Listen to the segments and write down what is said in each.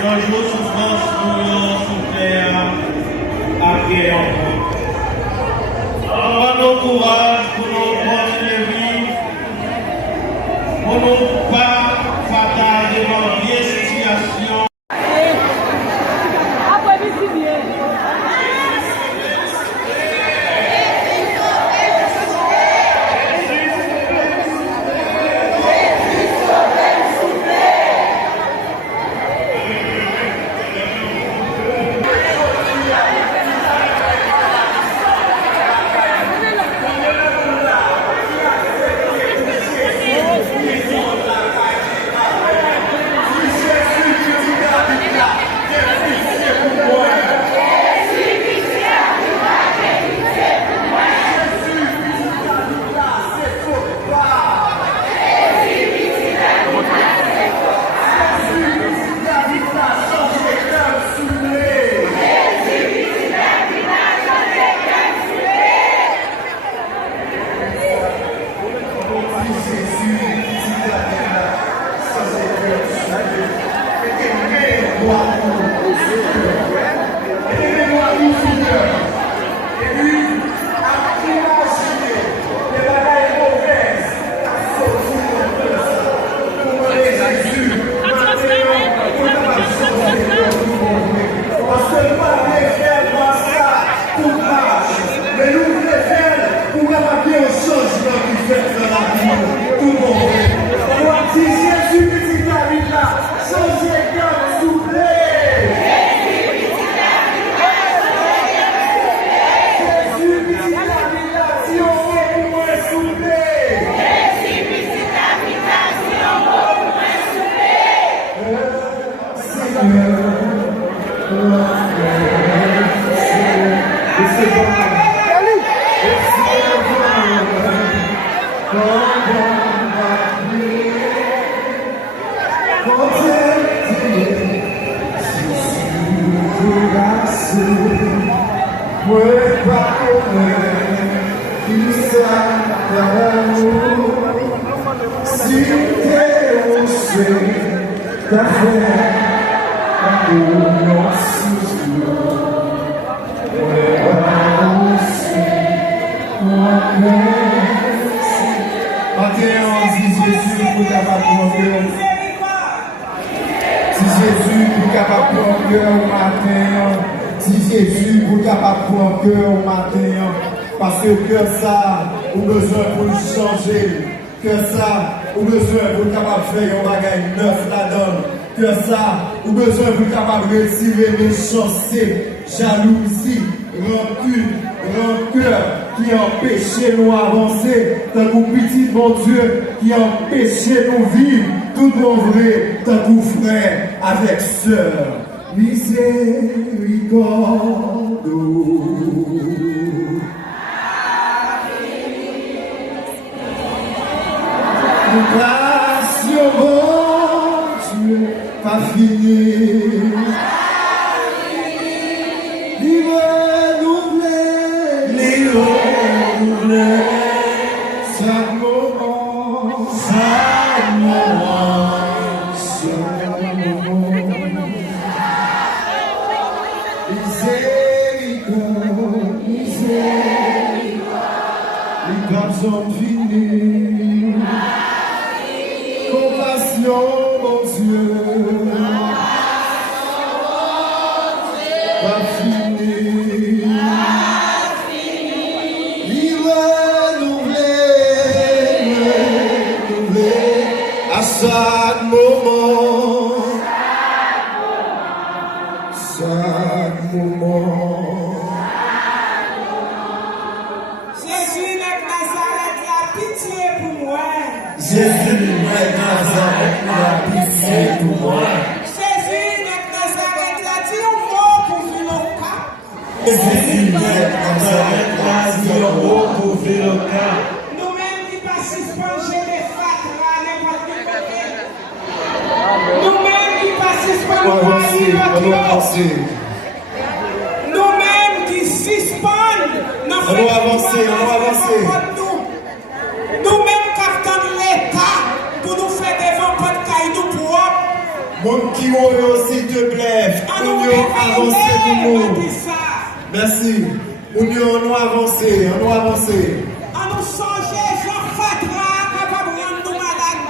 un jour souffrance pour sous terre, à qui envoie nos courage pour nous continuer vivre, pour nous pas fatal devant vieille situation. Parce que ça, ou besoin pour nous changer. Que ça, ou besoin pour nous capable de faire un bagage neuf là-dedans. Que ça, ou besoin pour nous capable de retirer méchanceté, jalousie, rancœur qui empêchait nous avancer. Tant que petit mon Dieu qui empêchait nous vivre. Tout mon vrai, tant que frère avec sœur. Miséricorde. Passion, mon Dieu, pas fini. Livre nous plaît, chaque moment, chaque moment. Les grands sont finis. Compassion, mon Dieu. Pas fini. Il va nous à chaque moment. Chaque moment. Jésus de Nazareth, la pitié pour moi. Jésus de Nazareth, la pitié pour moi. Jésus de Nazareth, la dit un mot pour Viloka. Jésus de Nazareth, la dit un mot pour Viloka. Nous-mêmes qui participons, j'ai des fatras, n'importe côté. Nous-mêmes qui participons, nous-mêmes qui suspendent, nous avancer. Nous-mêmes qui attendons l'État pour nous faire devant votre caillou propre. qui ont, s'il te plaît, nous avancer pour nous. Merci. Nous avancer, on nous avancer. On nous changer, Jean Fatra, capable de rendre malade.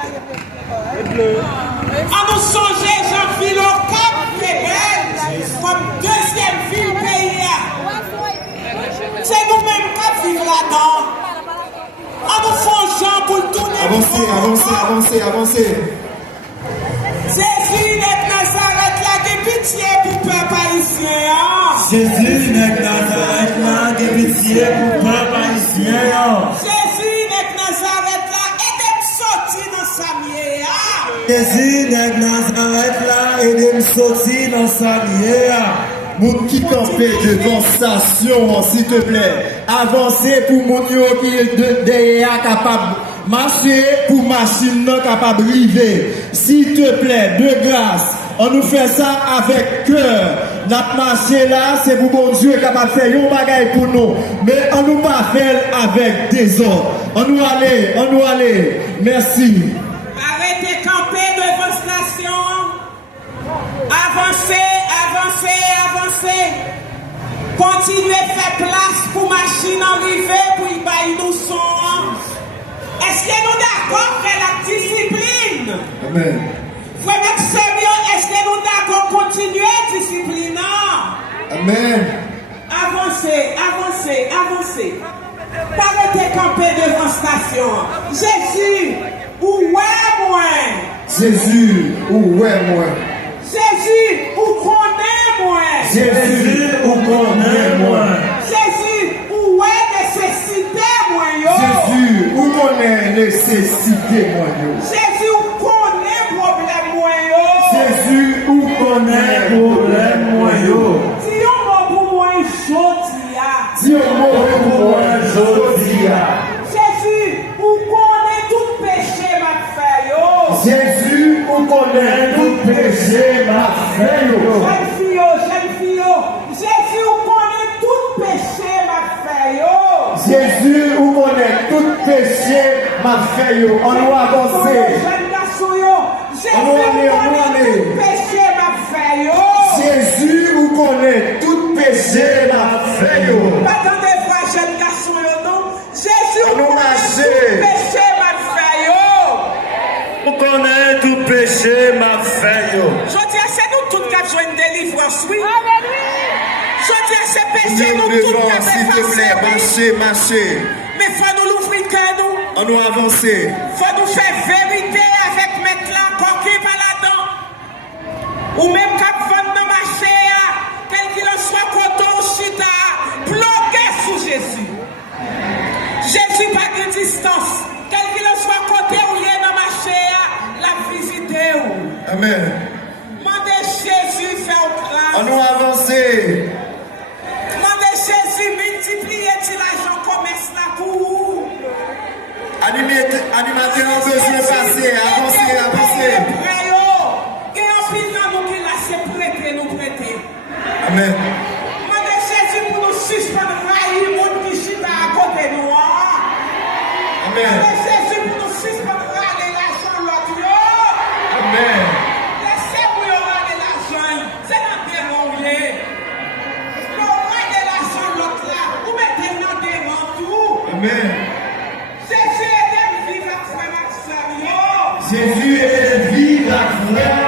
On nous changer, Jean Philo, Cap Québec, comme deuxième ville pays. C'est nous-mêmes qui vivons là-dedans. On nous changeant pour tourner. Avancez. Jésus n'est Nazareth là, qui pitié pour peuple haïtien. Jésus n'est Nazareth là, qui pitié pour peuple haïtien. Jésus n'est Nazareth là, et de sortir dans sa mienne. Jésus n'est Nazareth là, et de sortir dans sa mienne. Moun qui campait devant station, s'il te plaît. Avancez pour mon qui est derrière capable marcher pour machine non capable de river. S'il te plaît, de grâce, on nous fait ça avec cœur. Notre marché là, c'est pour bon Dieu capable de faire un bagage pour nous. Mais on nous pas faire avec désordre. On nous aller. Merci. Arrêtez camper devant station. Avancez. Continuez à faire place pour machine arriver pour y bailler nous son. Est-ce que nous d'accord avec la discipline? Amen. Vous êtes sérieux? Est-ce que nous d'accord continuer la discipline? Amen. Avancez. Arrêtez camper devant la station. Jésus, où est moi? Jésus, où est moi? Jésus, où connaît moi? Jésus, où connaît moi? Jésus, où est nécessité moi? Jésus, où connaît nécessité moi? Jésus, où connaît problème moi? Jésus, où connaît problème moi? Si on m'a pour moi jodia. Si on m'a pour moi jodia. Jésus, où connaît tout péché m'a fait yo. Jésus, où connaît tout péché m'a fait yo. Jeune fille, Jésus, où connaît tout péché m'a fait yo. Jésus, où connaît tout péché m'a fait yo. On doit avancer. Jeune garçon yo. Jésus, où connaît tout péché m'a fait yo. Jésus, où connaît tout péché m'a fait yo. Attendez, frère, jeune garçon yo non. Jésus, où On nous connaît marche. tout péché m'a fait yo. Où connaît tout péché m'a fait yo. Je dis à c'est nous tous qui avons une délivrance, oui. Je dis à ces péchés, nous Nous tous devons, qui s'il te plaît, marcher. Mais il faut nous l'ouvrir que nous. On nous avancer. Il faut nous faire vérité avec mettre là, encore qui pas là-dedans. Ou même quand vous venez dans le marché, quel qu'il en soit, coton, chita, bloqué sous Jésus. Jésus pas de distance. Quel qu'il en soit, côté où il est dans le marché, la visiter. Amen. Mandez Jésus faire au On nous avancer. Mandez Jésus multiplier l'argent commerce là pour vous. Animateur en besoin de passer. Avancer. Et en pile dans nous qui là c'est prêter, nous prêter. Amen. Mandez Jésus pour nous suspendre le monde qui chita à côté de nous. Amen. Mandez Jésus pour nous suspendre l'argent l'autre. Amen. Laissez-moi regarder l'argent. C'est dans des ronds. Regardez l'argent l'autre là. Vous mettez dans des ronds tout. Amen. Jésus est vivre à frère Maxario. Jésus est vive à frère.